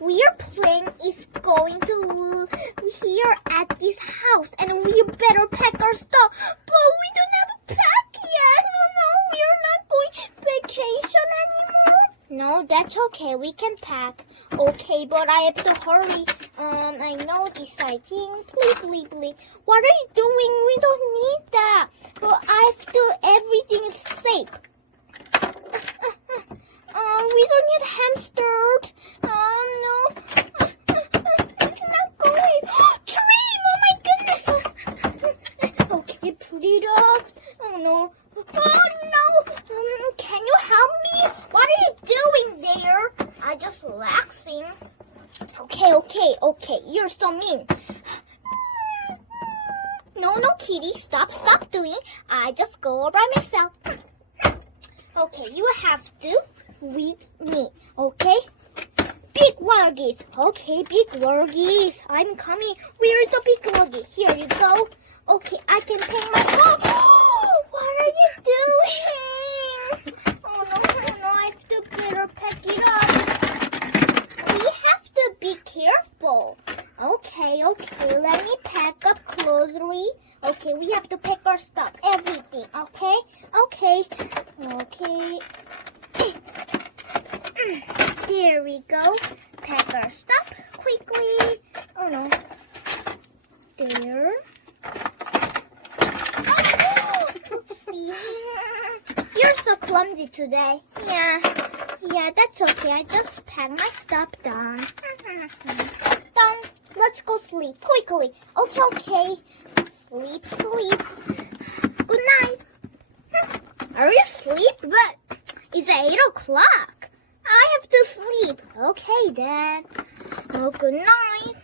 we are playing is going to here at this house, and we better pack our stuff. But we don't have a pack yet. No, we are not going vacation anymore. No, that's okay. We can pack. Okay, but I have to hurry. I know this, I think. Please. What are you doing? We don't need that. But I have to, everything is safe. We don't need hamsters. No. It's not going. Tree! Oh my goodness! Okay, put it off. Oh no. Can you help me? What are you doing there? I'm just relaxing. Okay. You're so mean. No, kitty. Stop doing. I just go all by myself. Okay, you have to with me, okay? Big luggage. Okay, big luggage. I'm coming. Where is the big luggage? Here you go. Okay, I can pay my phone. What are you doing? Oh no, I have to better pack it up. We have to be careful. Okay, let me pack up closely. Okay, we have to pack our stuff, everything, okay? There we go. Pack our stuff quickly. Oh no. There. Oopsie. You're so clumsy today. Yeah, that's okay. I just pack my stuff down. Done. Let's go sleep quickly. Okay. Sleep. Good night. Are you asleep? But it's 8 o'clock. I have to sleep. Okay, Dad. Oh, good night.